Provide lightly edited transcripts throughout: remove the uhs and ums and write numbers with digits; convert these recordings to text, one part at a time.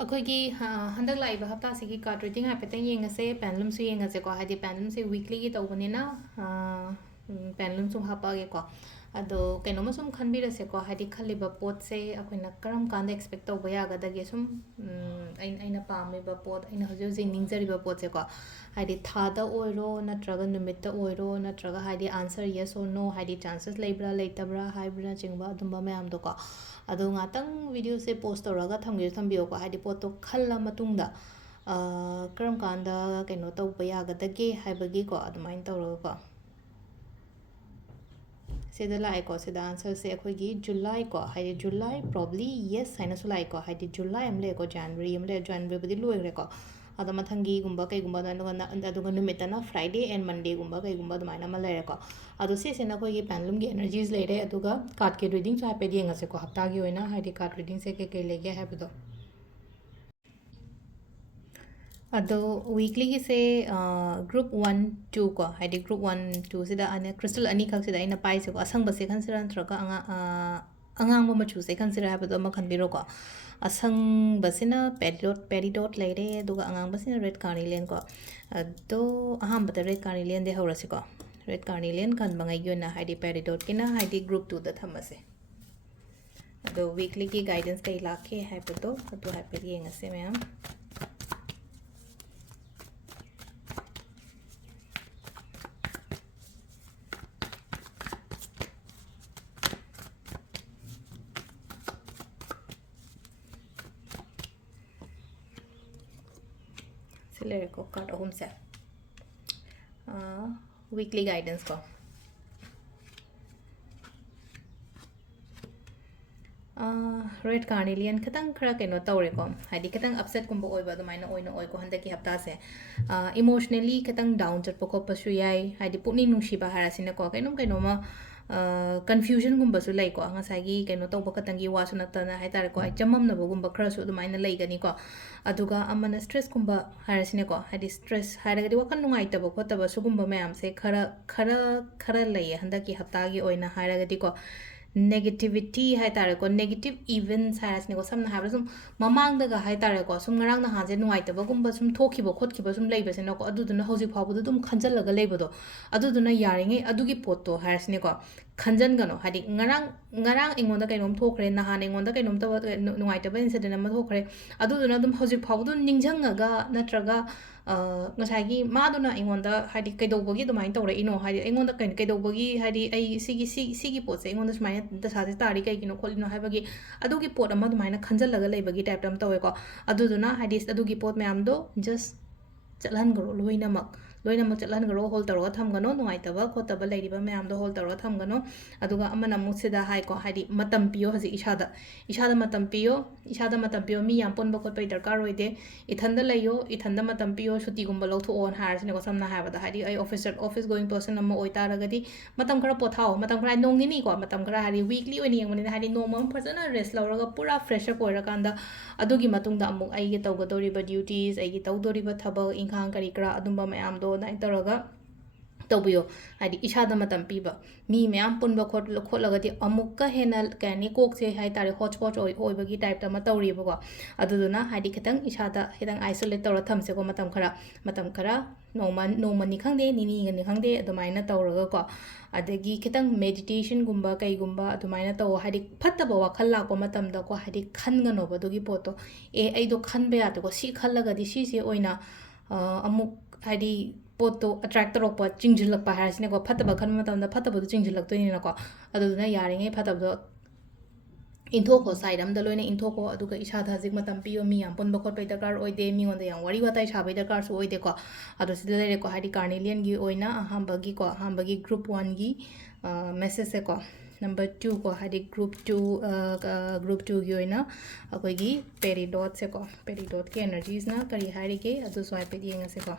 ꯑꯩꯈꯣꯏꯒꯤ ꯍꯟꯗꯛ ꯂꯥꯛꯏꯕ ꯍꯞꯇꯥꯁꯤꯒꯤ ꯀꯥꯔꯗ ꯔꯤꯗꯤꯡ ꯍꯥꯏꯐꯦꯠꯇꯪ ꯌꯦꯡꯉꯁꯦ ꯄꯦꯟꯗꯨꯂꯝꯁꯨ ꯌꯦꯡꯉꯁꯦꯀꯣ ꯍꯥꯏꯗꯤ ꯄꯦꯟꯗꯨꯂꯝꯁꯦ ꯋꯤꯛꯂꯤꯒꯤ ꯇꯧꯕꯅꯤꯅ ꯄꯦꯟꯗꯨꯂꯝꯁꯨ ꯍꯥꯞꯄꯛꯑꯒꯦꯀꯣ ꯑꯗꯣ ꯀꯩꯅꯣꯝꯃ ꯁꯨꯝ ꯈꯟꯕꯤꯔꯁꯦꯀꯣ ꯍꯥꯏꯗꯤ ꯈꯜꯂꯤꯕ ꯄꯣꯠꯁꯦ ꯑꯩꯈꯣꯏꯅ ꯀꯔꯝ ꯀꯥꯟꯗ ꯑꯦꯛꯁꯄꯦꯛ ꯇꯧꯕ ꯌꯥꯒꯗꯒꯦ ꯁꯨꯝ ꯑꯩꯅ ꯄꯥꯝꯃꯤꯕ ꯄꯣꯠ ꯑꯩꯅ ꯍꯧꯖꯤꯛ ꯍꯧꯖꯤꯛ ꯅꯤꯡꯖꯔꯤꯕ ꯄꯣꯠꯁꯦꯀꯣ ꯍꯥꯏꯗꯤ ꯊꯥꯗ ꯑꯣꯏꯔꯣ ꯅꯠꯇ꯭ꯔꯒ ꯅꯨꯃꯤꯠꯇ ꯑꯣꯏꯔꯣ ꯅꯠꯇ꯭ꯔꯒ ꯍꯥꯏꯗꯤ ꯑꯟꯁꯔ ꯌꯦꯁ ꯑꯣꯔ ꯅꯣ ꯍꯥꯏꯗꯤ ꯆꯥꯟꯁꯦꯁ ꯂꯩꯕ꯭ꯔꯥ ꯂꯩꯇꯕ꯭ꯔꯥ ꯍꯥꯏꯕꯅꯆꯤꯡꯕ ꯑꯗꯨꯝꯕ ꯃꯌꯥꯝꯗꯣꯀꯣ ꯑꯗꯣ ꯉꯥꯛꯇꯪ ꯚꯤꯗꯤꯑꯣꯁꯦ ꯄꯣꯁ ꯇꯧꯔꯒ ꯊꯝꯕꯤꯌꯣꯀꯣ ꯍꯥꯏꯗꯤ ꯄꯣꯠꯇꯣ ꯈꯜꯂ ꯃꯇꯨꯡꯗ ꯀꯔꯝ ꯀꯥꯟꯗ ꯀꯩꯅꯣ ꯇꯧꯕ ꯌꯥꯒꯗꯒꯦ ꯍꯥꯏꯕꯒꯤꯀꯣ ꯑꯗꯨꯃꯥꯏꯅ ꯇꯧꯔꯒꯀꯣ ꯁꯤꯗ ꯂꯥꯛꯑꯦꯀꯣ ꯁꯤꯗ ꯑꯟꯁꯔꯁꯦ ꯑꯩꯈꯣꯏꯒꯤ ꯖꯨꯂꯥꯏꯀꯣ ꯍꯥꯏꯗꯤ ꯖꯨꯂꯥꯏ ꯄ꯭ꯔꯣꯕ꯭ꯂꯤ ꯌꯦꯁ ꯍꯥꯏꯅꯁꯨ ꯂꯥꯛꯑꯦꯀꯣ ꯍꯥꯏꯗꯤ ꯖꯨꯂꯥꯏ ꯑꯃ ꯂꯩꯔꯦꯀꯣ ꯖꯅꯋꯥꯔꯤ ꯑꯃ ꯂꯩꯔꯦ ꯖꯅꯋꯥꯔꯤꯕꯨꯗꯤ ꯂꯣꯏꯈ꯭ꯔꯦꯀꯣ ꯑꯗꯣ ꯃꯊꯪꯒꯤꯒꯨꯝꯕ ꯀꯩꯒꯨꯝꯕ ꯑꯗꯨꯒ ꯅꯨꯃꯤꯠꯇꯅ ꯐ꯭ꯔꯥꯏꯗꯦ ꯑꯦꯟ ꯃꯟꯗꯦꯒꯨꯝꯕ ꯀꯩꯒꯨꯝꯕ ꯑꯗꯨꯃꯥꯏꯅ ꯑꯃ ꯂꯩꯔꯦꯀꯣ ꯑꯗꯣ ꯁꯤꯁꯤꯅ ꯑꯩꯈꯣꯏꯒꯤ ꯄꯦꯟꯗꯨꯂꯝꯒꯤ ꯑꯦꯅꯔꯖꯤꯁ ꯂꯩꯔꯦ ꯑꯗꯨꯒ ꯀꯥꯔꯠꯀꯤ ꯔꯤꯗꯤꯡꯁꯨ ꯍꯥꯏꯐꯦꯠ ꯌꯦꯡꯉꯁꯦꯀꯣ ꯍꯞꯇꯥꯒꯤ ꯑꯣꯏꯅ ꯍꯥꯏꯗꯤ ꯀꯥꯔꯠ ꯔꯤꯗꯤꯡꯁꯦ ꯀꯩ ꯂꯩꯒꯦ ꯍꯥꯏꯕꯗꯣ ꯑꯗꯣ ꯋꯤꯛꯂꯤꯒꯤꯁꯦ ꯒ꯭ꯔꯨꯞ 1 2 ꯀꯣ ꯍꯥꯏꯗꯤ ꯒ꯭ꯔꯨꯞ 1 2 ꯁꯤꯗ ꯀ꯭ꯔꯤꯁꯇꯜ ꯑꯅꯤꯈꯛꯁꯤꯗ ꯑꯩꯅ ꯄꯥꯏꯁꯦꯀꯣ ꯑꯁꯪꯕꯁꯦ ꯈꯟꯁꯤꯔꯥ ꯅꯠꯇ꯭ꯔꯒ ꯑꯉꯥꯡꯕ ꯃꯆꯨꯁꯦ ꯈꯟꯁꯤꯔꯥ ꯍꯥꯏꯕꯗꯣ ꯑꯃ ꯈꯟꯕꯤꯔꯣꯀꯣ ꯑꯁꯪꯕꯁꯤꯅ ꯄꯦꯔꯤꯗꯣꯠ ꯂꯩꯔꯦ ꯑꯗꯨꯒ ꯑꯉꯥꯡꯕꯁꯤꯅ ꯔꯦꯗ ꯀꯥꯔꯅꯤꯂꯤꯌꯟ ꯀꯣ ꯑꯗꯣ ꯑꯍꯥꯟꯕꯗ ꯔꯦꯗ ꯀꯥꯔꯅꯤꯂꯤꯌꯟꯗꯤ ꯍꯧꯔꯁꯤꯀꯣ ꯔꯦꯗ ꯀꯥꯔꯅꯤꯂꯤꯌꯟ ꯈꯟꯕꯉꯩꯒꯤ ꯑꯣꯏꯅ ꯍꯥꯏꯗꯤ ꯄꯦꯔꯤꯗꯣꯠꯀꯤꯅ ꯍꯥꯏꯗꯤ ꯒ꯭ꯔꯨꯞ 2ꯗ ꯊꯝꯃꯁꯦ ꯑꯗꯣ ꯋꯤꯛꯂꯤꯒꯤ ꯒꯥꯏꯗꯦꯟꯁ ꯀꯩ ꯂꯥꯛꯀꯦ ꯍꯥꯏꯕꯗꯣ ꯑꯗꯨ ꯍꯥꯏꯐꯦꯠ ꯌꯦꯡꯉꯁꯦ ꯃꯌꯥꯝ ꯁꯤ ꯂꯩꯔꯦꯀꯣ ꯀꯥꯔꯠ ꯑꯍꯨꯝꯁꯦ ꯋꯤꯛꯂꯤ ꯒꯥꯏꯗꯦꯟꯁ ꯀꯣ ꯔꯦꯗ ꯀꯥꯔꯅꯤꯂꯤꯌꯟ ꯈꯤꯇꯪ ꯈꯔ ꯀꯩꯅꯣ ꯇꯧꯔꯦꯀꯣ ꯍꯥꯏꯗꯤ ꯈꯤꯇꯪ ꯑꯞꯁꯦꯠꯀꯨꯝꯕ ꯑꯣꯏꯕ ꯑꯗꯨꯃꯥꯏꯅ ꯑꯣꯏꯀꯣ ꯍꯟꯗꯛꯀꯤ ꯍꯞꯇꯥꯁꯦ ꯏꯃꯣꯁꯅꯦꯂꯤ ꯈꯤꯇꯪ ꯗꯥꯎꯟ ꯆꯠꯄ ꯈꯣꯠꯄꯁꯨ ꯌꯥꯏ ꯍꯥꯏꯗꯤ ꯄꯨꯛꯅꯤꯡ ꯅꯨꯡꯁꯤꯕ ꯍꯥꯏꯔꯁꯤꯅꯀꯣ ꯀꯩꯅꯣꯝꯃ ꯀꯟꯐ꯭ꯌꯨꯖꯟꯒꯨꯝꯕꯁꯨ ꯂꯩꯀꯣ ꯉꯁꯥꯏꯒꯤ ꯀꯩꯅꯣ ꯇꯧꯕ ꯈꯛꯇꯪꯒꯤ ꯋꯥꯁꯨ ꯅꯠꯇꯅ ꯍꯥꯏꯇꯥꯔꯦꯀꯣ ꯆꯃꯝꯅꯕꯒꯨꯝꯕ ꯈꯔꯁꯨ ꯑꯗꯨꯃꯥꯏꯅ ꯂꯩꯒꯅꯤꯀꯣ ꯑꯗꯨꯒ ꯑꯃꯅ ꯁ꯭ꯇ꯭ꯔꯦꯁꯀꯨꯝꯕ ꯍꯥꯏꯔꯁꯤꯅꯦꯀꯣ ꯍꯥꯏꯗꯤ ꯁ꯭ꯇ꯭ꯔꯦꯁ ꯍꯥꯏꯔꯒꯗꯤ ꯋꯥꯈꯜ ꯅꯨꯡꯉꯥꯏꯇꯕ ꯈꯣꯠꯇꯕ ꯁꯨꯒꯨꯝꯕ ꯃꯌꯥꯝꯁꯦ ꯈꯔ ꯂꯩꯌꯦ ꯍꯟꯗꯛꯀꯤ ꯍꯞꯇꯥꯒꯤ ꯑꯣꯏꯅ ꯍꯥꯏꯔꯒꯗꯤꯀꯣ ꯅꯦꯒꯦꯇꯤꯕꯤꯇꯤ ꯍꯥꯏꯇꯥꯔꯦꯀꯣ ꯅꯦꯒꯦꯇꯤቭ ꯏꯚꯦꯟꯁ ꯍꯥꯏꯔꯁꯤꯅꯦꯀꯣ ꯁꯝꯅ ꯍꯥꯏꯔꯕꯗ ꯁꯨꯝ ꯃꯃꯥꯡꯗꯒ ꯍꯥꯏꯇꯥꯔꯦꯀꯣ ꯁꯨꯝ ꯉꯔꯥꯡ ꯅꯍꯥꯟꯁꯦ ꯅꯨꯡꯉꯥꯏꯇꯕꯒꯨꯝꯕ ꯁꯨꯝ ꯊꯣꯛꯈꯤꯕ ꯈꯣꯠꯈꯤꯕ ꯁꯨꯝ ꯂꯩꯕꯁꯤꯅꯀꯣ ꯑꯗꯨꯗꯨꯅ ꯍꯧꯖꯤꯛ ꯐꯥꯎꯕꯗ ꯑꯗꯨꯝ ꯈꯟꯖꯜꯂꯒ ꯂꯩꯕꯗꯣ ꯑꯗꯨꯗꯨꯅ ꯌꯥꯔꯤꯉꯩ ꯑꯗꯨꯒꯤ ꯄꯣꯠꯇꯣ ꯍꯥꯏꯔꯁꯤꯅꯦꯀꯣ ꯈꯟꯖꯟꯒꯅꯣ ꯍꯥꯏꯗꯤ ꯉꯔꯥꯡ ꯑꯩꯉꯣꯟꯗ ꯀꯩꯅꯣꯝ ꯊꯣꯛꯈ꯭ರೆ ꯅꯍꯥꯟ ꯑꯩꯉꯣꯟꯗ ꯀꯩꯅꯣꯝ ꯅꯨꯡꯉꯥꯏꯇꯕ ꯏꯟꯁꯤꯗꯦꯟ ꯑꯃ ꯊꯣꯛꯈ꯭ꯔꯦ ꯑꯗꯨꯗꯨꯅ ꯑꯗꯨꯝ ꯍꯧꯖꯤꯛ ꯐꯥꯎꯕ ꯑꯗꯨꯝ ꯅꯤꯡꯁꯤꯡꯉꯒ ꯅꯠꯇ꯭ꯔꯒ ꯉꯁꯥꯏꯒꯤ ꯃꯥꯗꯨꯅ ꯑꯩꯉꯣꯟꯗ ꯍꯥꯏꯗꯤ ꯀꯩꯗꯧꯕꯒꯤ ꯑꯗꯨꯃꯥꯏꯅ ꯇꯧꯔꯛꯏꯅꯣ ꯍꯥꯏꯗꯤ ꯑꯩꯉꯣꯟꯗ ꯀꯩꯗꯧꯕꯒꯤ ꯍꯥꯏꯗꯤ ꯑꯩ ꯁꯤꯒꯤ ꯄꯣꯠꯁꯦ ꯑꯩꯉꯣꯟꯗ ꯁꯨꯃꯥꯏꯅ ꯗꯁꯥꯁꯦ ꯇꯥꯔꯤ ꯀꯩꯒꯤꯅꯣ ꯈꯣꯠꯂꯤꯅꯣ ꯍꯥꯏꯕꯒꯤ ꯑꯗꯨꯒꯤ ꯄꯣꯠ ꯑꯃ ꯑꯗꯨꯃꯥꯏꯅ ꯈꯟꯖꯜꯂꯒ ꯂꯩꯕꯒꯤ ꯇꯥꯏꯞꯇ ꯑꯃ ꯇꯧꯋꯦꯀꯣ ꯑꯗꯨꯗꯨꯅ ꯍꯥꯏꯗꯤ ꯑꯗꯨꯒꯤ ꯄꯣꯠ ꯃꯌꯥꯝꯗꯣ ꯖꯁ ꯆꯠꯍꯟꯈ꯭ꯔꯣ ꯂꯣꯏꯅꯃꯛ ꯆꯠꯍꯟꯈ꯭ꯔꯣ ꯍꯣꯜ ꯇꯧꯔꯒ ꯊꯝꯒꯅꯣ ꯅꯨꯡꯉꯥꯏꯇꯕ ꯈꯣꯠꯇꯕ ꯂꯩꯔꯤꯕ ꯃꯌꯥꯝꯗꯣ ꯍꯣꯜ ꯇꯧꯔꯒ ꯊꯝꯒꯅꯣ ꯑꯗꯨꯒ ꯑꯃꯅ ꯑꯃꯨꯛ ꯁꯤꯗ ꯍꯥꯏꯀꯣ ꯍꯥꯏꯗꯤ ꯃꯇꯝ ꯄꯤꯌꯣ ꯍꯧꯖꯤꯛ ꯏꯁꯥꯗ ꯃꯇꯝ ꯄꯤꯌꯣ ꯃꯤ ꯌꯥꯝ ꯄꯨꯟꯕ ꯈꯣꯠꯄꯒꯤ ꯗꯔꯀꯥꯔ ꯑꯣꯏꯗꯦ ꯏꯊꯟꯗ ꯂꯩꯌꯣ ꯏꯊꯟꯗ ꯃꯇꯝ ꯄꯤꯌꯣ ꯁꯨꯇꯤꯒꯨꯝꯕ ꯂꯧꯊꯣꯛꯑꯣꯅ ꯍꯥꯏꯔꯁꯤꯅꯦꯀꯣ ꯁꯝꯅ ꯍꯥꯏꯔꯕꯗ ꯍꯥꯏꯗꯤ ꯑꯩ ꯑꯣꯐꯤस ꯒꯣꯌꯤꯡ ꯄꯔꯁꯟ ꯑꯃ ꯑꯣꯏꯇꯥꯔꯒꯗꯤ ꯃꯇꯝ ꯈꯔ ꯄꯣꯊꯥओ ꯃꯇꯝ ꯈꯔ ꯅꯣꯡ ꯅꯤꯅꯤꯀꯣ ꯃꯇꯝ ꯈꯔ ꯍꯥꯏꯗꯤ ꯋꯤꯛꯂꯤ ꯑꯣꯏꯅ ꯌꯦꯡꯕꯅꯤꯅ ꯍꯥꯏꯗꯤ ꯅꯣꯡꯃ ꯑꯃ ꯐꯖꯅ ꯔꯦꯁ ꯂꯧꯔꯒ ꯄꯨꯔꯥ ꯐ꯭ꯔꯦꯁ ꯑꯞ ꯑꯣꯏꯔꯀꯥꯟꯗ ꯑꯗꯨꯒꯤ ꯃꯇꯨꯡꯗ ꯑꯃꯨꯛ ꯑꯩꯒꯤ ꯇꯧꯒꯗꯧꯔꯤꯕ ꯗ꯭ꯌꯨꯇꯤꯁ ꯑꯩꯒꯤ ꯇꯧꯗꯣꯔꯤꯕ ꯊꯕꯛ ꯏꯪꯈꯥꯡ ꯀꯔꯤ ꯀꯔꯥ ꯑꯗꯨꯝꯕ ꯃꯌꯥꯝꯗꯣ ꯑꯗꯨꯃꯥꯏꯅ ꯇꯧꯔꯒ ꯇꯧꯕꯤꯌꯣ ꯍꯥꯏꯗꯤ ꯏꯁꯥꯗ ꯃꯇꯝ ꯄꯤꯕ ꯃꯤ ꯃꯌꯥꯝ ꯄꯨꯟꯕ ꯈꯣꯠꯂꯒꯗꯤ ꯑꯃꯨꯛꯀ ꯍꯦꯟꯅ ꯀꯩ ꯍꯥꯏꯅꯤ ꯀꯣꯛꯁꯦ ꯍꯥꯏꯇꯥꯔꯦ ꯍꯣꯠꯁꯄꯣꯠ ꯑꯣꯏꯕꯒꯤ ꯇꯥꯏꯞꯇ ꯑꯃ ꯇꯧꯔꯤꯕꯀꯣ ꯑꯗꯨꯗꯨꯅ ꯍꯥꯏꯗꯤ ꯈꯤꯇꯪ ꯏꯁꯥꯗ ꯈꯤꯇꯪ ꯑꯥꯏꯁꯣꯂꯦꯠ ꯇꯧꯔ ꯊꯝꯁꯦꯀꯣ ꯃꯇꯝꯈꯔ ꯅꯣꯡꯃꯅꯤ ꯈꯪꯗꯦ ꯅꯤꯅꯤꯒꯅꯤ ꯈꯪꯗꯦ ꯑꯗꯨꯃꯥꯏꯅ ꯇꯧꯔꯒꯀꯣ ꯑꯗꯒꯤ ꯈꯤꯇꯪ ꯃꯦꯗꯤꯇꯦꯁꯟꯒꯨꯝꯕ ꯀꯩꯒꯨꯝꯕ ꯑꯗꯨꯃꯥꯏꯅ ꯇꯧ ꯍꯥꯏꯗꯤ ꯐꯠꯇꯕ ꯋꯥꯈꯜ ꯂꯥꯛꯄ ꯃꯇꯝꯗꯀꯣ ꯍꯥꯏꯗꯤ ꯈꯟꯒꯅꯣꯕ ꯑꯗꯨꯒꯤ ꯄꯣꯠꯇꯣ ꯑꯩꯗꯣ ꯈꯟꯕ ꯌꯥꯗꯦꯀꯣ ꯁꯤ ꯈꯜꯂꯒꯗꯤ ꯁꯤꯁꯦ ꯑꯣꯏꯅ ꯑꯃꯨꯛ ꯍꯥꯏꯗꯤ ꯄꯣꯠꯇꯣ ꯑꯇ꯭ꯔꯦꯛ ꯇꯧꯔꯛꯄ ꯆꯤꯡꯁꯤꯜꯂꯛꯄ ꯍꯥꯏꯔꯁꯤꯅꯦꯀꯣ ꯐꯠꯇꯕ ꯈꯟꯕ ꯃꯇꯝꯗ ꯐꯠꯇꯕꯗꯣ ꯆꯤꯡꯁꯤꯜꯂꯛꯇꯣꯏꯅꯤꯅꯀꯣ ꯑꯗꯨꯗꯨꯅ ꯌꯥꯔꯤꯉꯩ ꯐꯠꯇꯕꯗꯣ ꯏꯟꯊꯣꯛꯈꯣ ꯁꯥꯏꯠ ꯑꯃꯗ ꯂꯣꯏꯅ ꯏꯟꯊꯣꯛꯈꯣ ꯑꯗꯨꯒ ꯏꯁꯥꯗ ꯍꯧꯖꯤꯛ ꯃꯇꯝ ꯄꯤꯌꯣ ꯃꯤ ꯌꯥꯝ ꯄꯨꯟꯕ ꯈꯣꯠꯄꯒꯤ ꯗꯔꯀꯥꯔ ꯑꯣꯏꯗꯦ ꯃꯤꯉꯣꯟꯗ ꯌꯥꯝ ꯋꯥꯔꯤ ꯋꯥꯇꯥꯏ ꯁꯥꯕꯒꯤ ꯗꯔꯀꯥꯔꯁꯨ ꯑꯣꯏꯗꯦꯀꯣ ꯑꯗꯣ ꯁꯤꯗ ꯂꯩꯔꯦꯀꯣ ꯍꯥꯏꯗꯤ ꯀꯥꯔꯅꯤꯂꯤꯌꯟꯒꯤ ꯑꯣꯏꯅ ꯑꯍꯥꯟꯕꯒꯤ ꯒ꯭ꯔꯨꯞ 1ꯒꯤ ꯃꯦꯁꯦꯖꯁꯦꯀꯣ ꯅꯝꯕꯔ 2 ꯀꯣ ꯍꯥꯏꯗꯤ ꯒ꯭ꯔꯨꯞ 2ꯒꯤ ꯑꯣꯏꯅ ꯑꯩꯈꯣꯏꯒꯤ ꯄꯦꯔꯤꯗꯣꯠꯁꯦꯀꯣ ꯄꯦꯔꯤꯗꯣꯠꯀꯤ ꯑꯦꯅꯔꯖꯤꯁꯅ ꯀꯔꯤ ꯍꯥꯏꯔꯤꯒꯦ ꯑꯗꯨꯁꯨ ꯍꯥꯏꯐꯦꯠ ꯌꯦꯡꯉꯁꯦꯀꯣ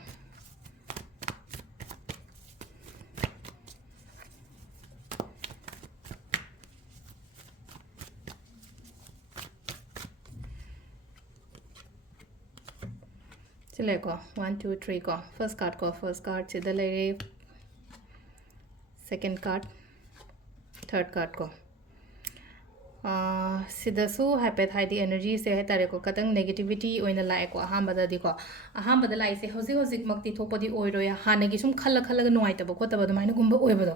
ꯁꯤ ꯂꯩꯔꯦꯀꯣ 1 2 3 ꯀꯣ ꯐꯥꯔꯁꯠ ꯀꯥꯔꯠ ꯁꯤꯗ ꯂꯩꯔꯦ ꯁꯦꯀꯦꯟ ꯀꯥꯔꯠ ꯊꯔꯠ ꯀꯥꯔꯠ ꯀꯣ सिदसु हाइपेट हाइडी एनर्जी से है तारे को कतंग नेगेटिविटी ओइना लाए को अहांबदा दिको अहांबदा लाइ से हौजिक हौजिक मक्ति थोपदी ओइरो या हानेगी सुम खल्ला खल्ला नुवाइतबो खोतबो दुमाइना गुंबा ओइबदो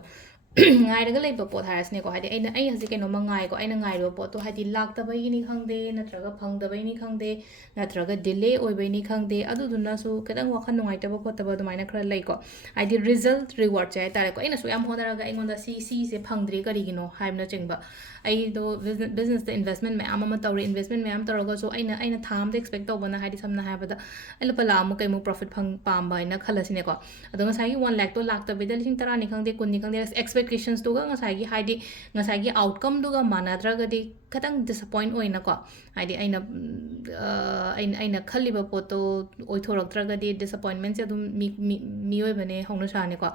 ꯉꯥꯏꯔꯒ ꯂꯩꯕ ꯄꯣꯠ ꯍꯥꯏꯔꯁꯤꯅꯦꯀꯣ ꯍꯥꯏꯗꯤ ꯑꯩ ꯍꯧꯖꯤꯛ ꯀꯩꯅꯣꯝꯃ ꯉꯥꯏꯀꯣ ꯑꯩꯅ ꯉꯥꯏꯔꯤꯕ ꯄꯣꯠꯇꯣ ꯍꯥꯏꯗꯤ ꯂꯥꯛꯇꯕꯒꯤꯅꯤ ꯈꯪꯗꯦ ꯅꯠꯇ꯭ꯔꯒ ꯐꯪꯗꯕꯩꯅꯤ ꯈꯪꯗꯦ ꯅꯠꯇ꯭ꯔꯒ ꯗꯤꯂꯦ ꯑꯣꯏꯕꯩꯅꯤ ꯈꯪꯗꯦ ꯑꯗꯨꯗꯨꯅꯁꯨ ꯈꯤꯇꯪ ꯋꯥꯈꯜ ꯅꯨꯡꯉꯥꯏꯇꯕ ꯈꯣꯠꯇꯕ ꯑꯗꯨꯃꯥꯏꯅ ꯈꯔ ꯂꯩꯀꯣ ꯍꯥꯏꯗꯤ ꯔꯤꯖꯜꯠ ꯔꯤꯋꯥꯔꯗꯁꯦ ꯍꯥꯏꯇꯥꯔꯦꯀꯣ ꯑꯩꯅꯁꯨ ꯌꯥꯝ ꯍꯣꯠꯅꯔꯒ ꯑꯩꯉꯣꯟꯗ ꯁꯤꯁꯦ ꯐꯪꯗ꯭ꯔꯤ ꯀꯔꯤꯒꯤꯅꯣ ꯍꯥꯏꯕꯅꯆꯤꯡꯕ ꯑꯩꯗꯣ ꯕꯤꯖꯅꯦꯁꯇ ꯏꯟꯚꯦꯁꯃꯦꯟ ꯃꯌꯥꯝ ꯑꯃ ꯇꯧꯔꯦ ꯏꯟꯚꯦꯁꯃꯦꯟ ꯃꯌꯥꯝ ꯇꯧꯔꯒꯁꯨ ꯑꯩꯅ ꯊꯥ ꯑꯃꯗ ꯑꯦꯛꯁꯄꯦꯛ ꯇꯧꯕꯅ ꯍꯥꯏꯗꯤ ꯁꯝꯅ ꯍꯥꯏꯔꯕꯗ ꯑꯩ ꯂꯨꯄꯥ ꯂꯥꯛ ꯑꯃꯨꯛ ꯀꯩꯃꯨꯛ ꯄ꯭ꯔꯣꯐꯤꯠ ꯄꯥꯝꯕ ꯍꯥꯏꯅ ꯈꯜꯂꯁꯤꯅꯦꯀꯣ ꯑꯗꯣ ꯉꯁꯥꯏꯒꯤ 1 lakh ꯇꯣ ꯂꯥꯛꯇꯕꯤꯗ 10,000ꯅꯤ ꯈꯪꯗꯦ 10ꯅꯤ ꯈꯪꯗꯦ ꯑꯦꯛꯁꯄꯦꯛꯇꯦꯁꯟꯁꯇꯨꯒ ꯉꯁꯥꯏꯒꯤ ꯍꯥꯏꯗꯤ ꯉꯁꯥꯏꯒꯤ ꯑꯥꯎꯠꯀꯝꯗꯨꯒ ꯃꯥꯟꯅꯗ꯭ꯔꯒꯗꯤ ꯈꯤꯇꯪ ꯗꯤꯁꯑꯄꯣꯏꯟ ꯑꯣꯏꯅꯀꯣ ꯍꯥꯏꯗꯤ ꯑꯩꯅ ꯈꯜꯂꯤꯕ ꯄꯣꯠꯇꯣ ꯑꯣꯏꯊꯣꯔꯛꯇ꯭ꯔꯒꯗꯤ ꯗꯤꯁꯑꯄꯣꯏꯟꯃꯦꯟꯁꯦ ꯑꯗꯨꯝ ꯃꯤꯑꯣꯏꯕꯅꯦ ꯍꯧꯅꯁꯥꯅꯦꯀꯣ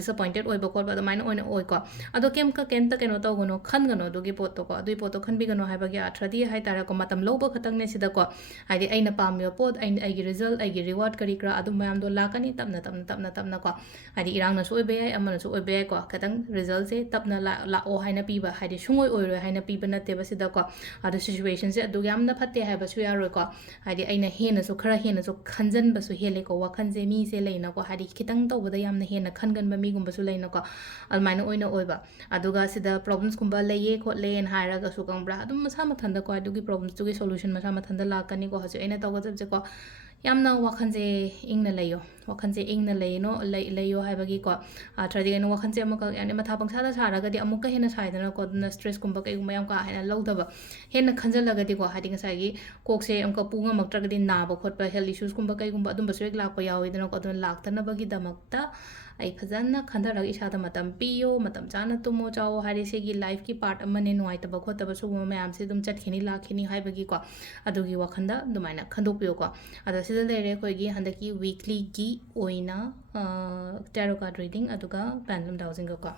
ꯗꯤꯁꯑꯄꯣꯏꯟꯇꯦꯠ ꯑꯣꯏꯕ ꯈꯣꯠꯄ ꯑꯗꯨꯃꯥꯏꯅ ꯑꯣꯏꯅ ꯑꯣꯏꯀꯣ ꯑꯗꯣ ꯀꯩꯝꯇ ꯀꯩꯅꯣ ꯇꯧꯒꯅꯣ ꯈꯟꯒꯅꯣ ꯑꯗꯨꯒꯤ ꯄꯣꯠꯇꯣꯀꯣ ꯑꯗꯨꯒꯤ ꯄꯣꯠꯇꯣ ꯈꯟꯕꯤꯒꯅꯣ ꯍꯥꯏꯕꯒꯤ ꯑꯥꯔꯊ꯭ꯔꯗꯤ ꯍꯥꯏꯇꯥꯔꯦꯀꯣ ꯃꯇꯝ ꯂꯧꯕ ꯈꯛꯇꯪꯅꯦ ꯁꯤꯗꯀꯣ ꯍꯥꯏꯗꯤ ꯑꯩꯅ ꯄꯥꯝꯃꯤꯕ ꯄꯣꯠ ꯑꯩꯒꯤ ꯔꯤꯖꯜꯠ ꯑꯩꯒꯤ ꯔꯤꯋꯥꯔꯗ ꯀꯔꯤ ꯀꯔꯥ ꯑꯗꯨ ꯃꯌꯥꯝꯗꯣ ꯂꯥꯛꯀꯅꯤ ꯇꯞꯅꯀꯣ ꯍꯥꯏꯗꯤ ꯏꯔꯥꯡꯅꯁꯨ ꯑꯣꯏꯕ ꯌꯥꯏ ꯑꯃꯅꯁꯨ ꯑꯣꯏꯕ ꯌꯥꯏꯀꯣ ꯈꯤꯇꯪ ꯔꯤꯖꯜꯠꯁꯦ ꯇꯞꯅ ꯂꯥꯛꯑꯣ ꯍꯥꯏꯅ ꯄꯤꯕ ꯍꯥꯏꯗꯤ ꯁꯨꯡꯑꯣꯏ ꯑꯣꯏꯔꯣꯏ ꯍꯥꯏꯅ ꯄꯤꯕ ꯅꯠꯇꯦꯕ ꯁꯤꯗꯀꯣ ꯑꯗꯣ ꯁꯤꯆꯨꯋꯦꯁꯟꯁꯦ ꯑꯗꯨ ꯌꯥꯝꯅ ꯐꯠꯇꯦ ꯍꯥꯏꯕꯁꯨ ꯌꯥꯔꯣꯏꯀꯣ ꯍꯥꯏꯗꯤ ꯑꯩꯅ ꯈꯔ ꯍꯦꯟꯅꯁꯨ ꯈꯟꯖꯟꯕꯁꯨ ꯍꯦꯜꯂꯦꯀꯣ ꯋꯥꯈꯟꯁꯦ ꯃꯤꯁꯦ ꯂꯩꯅꯀꯣ ꯍꯥꯏꯗꯤ ꯈꯤꯇꯪ ꯇꯧꯕꯗ ꯌꯥꯝꯅ ꯍꯦꯟꯅ ꯈꯟꯒꯟꯕ ꯃꯤꯒꯨꯝꯕꯁꯨ ꯂꯩꯅꯀꯣ ꯑꯗꯨꯃꯥꯏꯅ ꯑꯣꯏꯅ ꯑꯣꯏꯕ ꯑꯗꯨꯒ ꯁꯤꯗ ꯄ꯭ꯔꯣꯕ꯭ꯂꯦꯝꯁꯀꯨꯝꯕ ꯂꯩꯌꯦ ꯈꯣꯠꯂꯦꯅ ꯍꯥꯏꯔꯒꯁꯨ ꯈꯪꯕ꯭ꯔꯥ ꯑꯗꯨꯝ ꯃꯁꯥ ꯃꯊꯟꯇꯀꯣ ꯑꯗꯨꯒꯤ ꯄ꯭ꯔꯣꯕ꯭ꯂꯦꯝꯁꯇꯨꯒꯤ ꯁꯣꯂꯨꯁꯟ ꯃꯁꯥ ꯃꯊꯟꯇ ꯂꯥꯛꯀꯅꯤꯀꯣ ꯍꯧꯖꯤꯛ ꯑꯩꯅ ꯇꯧꯒꯗꯕꯁꯦꯀꯣ ꯌꯥꯝꯅ ꯋꯥꯈꯟꯁꯦ ꯏꯪꯅ ꯂꯩꯌꯣ ꯋꯥꯈꯟꯁꯦ ꯏꯪꯅ ꯂꯩꯌꯣ ꯍꯥꯏꯕꯒꯤꯀꯣ ꯑꯥꯔꯊ꯭ꯔꯗꯤ ꯀꯩꯅꯣ ꯋꯥꯈꯟꯁꯦ ꯑꯃꯨꯛꯀ ꯌꯥꯝꯅ ꯃꯊꯥ ꯄꯪꯁꯥꯗ ꯁꯥꯔꯒꯗꯤ ꯑꯃꯨꯛꯀ ꯍꯦꯟꯅ ꯁꯥꯏꯗꯅꯀꯣ ꯑꯗꯨꯅ ꯁ꯭ꯇ꯭ꯔꯦꯁꯀꯨꯝꯕ ꯀꯩꯒꯨꯝꯕ ꯌꯥꯝ ꯀꯥ ꯍꯦꯟꯅ ꯂꯧꯗꯕ ꯍꯦꯟꯅ ꯈꯟꯖꯜꯂꯒꯗꯤꯀꯣ ꯍꯥꯏꯗꯤ ꯉꯁꯥꯏꯒꯤ ꯀꯣꯛꯁꯦ ꯑꯃꯨꯛꯀ ꯄꯨ ꯉꯝꯃꯛꯇ꯭ꯔꯒꯗꯤ ꯅꯥꯕ ꯈꯣꯠꯄ ꯍꯦꯜꯊ ꯏꯁꯨꯁꯀꯨꯝꯕ ꯀꯩꯒꯨꯝꯕ ꯑꯗꯨꯝꯕꯁꯨ ꯍꯦꯛ ꯂꯥꯛꯄ ꯌꯥꯎꯋꯤꯗꯅꯀꯣ ꯑꯗꯨꯅ ꯂꯥꯛꯇꯅꯕꯒꯤꯗꯃꯛꯇ ꯑꯩ ꯐꯖꯅ ꯈꯟꯊꯔꯒ ꯏꯁꯥꯗ ꯃꯇꯝ ꯄꯤꯌꯣ ꯃꯇꯝ ꯆꯥꯅ ꯇꯨꯝꯃꯣ ꯆꯥꯋꯣ ꯍꯥꯏꯗꯤ ꯁꯤꯒꯤ ꯂꯥꯏꯐꯀꯤ ꯄꯥꯔꯠ ꯑꯃꯅꯦ ꯅꯨꯡꯉꯥꯏꯇꯕ ꯈꯣꯠꯇꯕ ꯁꯤꯒꯨꯝꯕ ꯃꯌꯥꯝꯁꯦ ꯑꯗꯨꯝ ꯆꯠꯈꯤꯅꯤ ꯂꯥꯛꯈꯤꯅꯤ ꯍꯥꯏꯕꯒꯤꯀꯣ ꯑꯗꯨꯒꯤ ꯋꯥꯈꯟꯗ ꯑꯗꯨꯃꯥꯏꯅ ꯈꯟꯗꯣꯛꯄꯤꯌꯣꯀꯣ ꯑꯗꯣ ꯁꯤꯗ ꯂꯩꯔꯦ ꯑꯩꯈꯣꯏꯒꯤ ꯍꯟꯗꯛꯀꯤ ꯋꯤꯛꯂꯤꯒꯤ ꯑꯣꯏꯅ ꯇꯦꯔꯣ ꯀꯥꯔꯗ ꯔꯤꯗꯤꯡ ꯑꯗꯨꯒ ꯄꯦꯟꯗꯨꯂꯝ ꯗꯥꯎꯖꯤꯡꯒꯀꯣ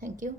ꯊꯦꯡꯛ ꯌꯨ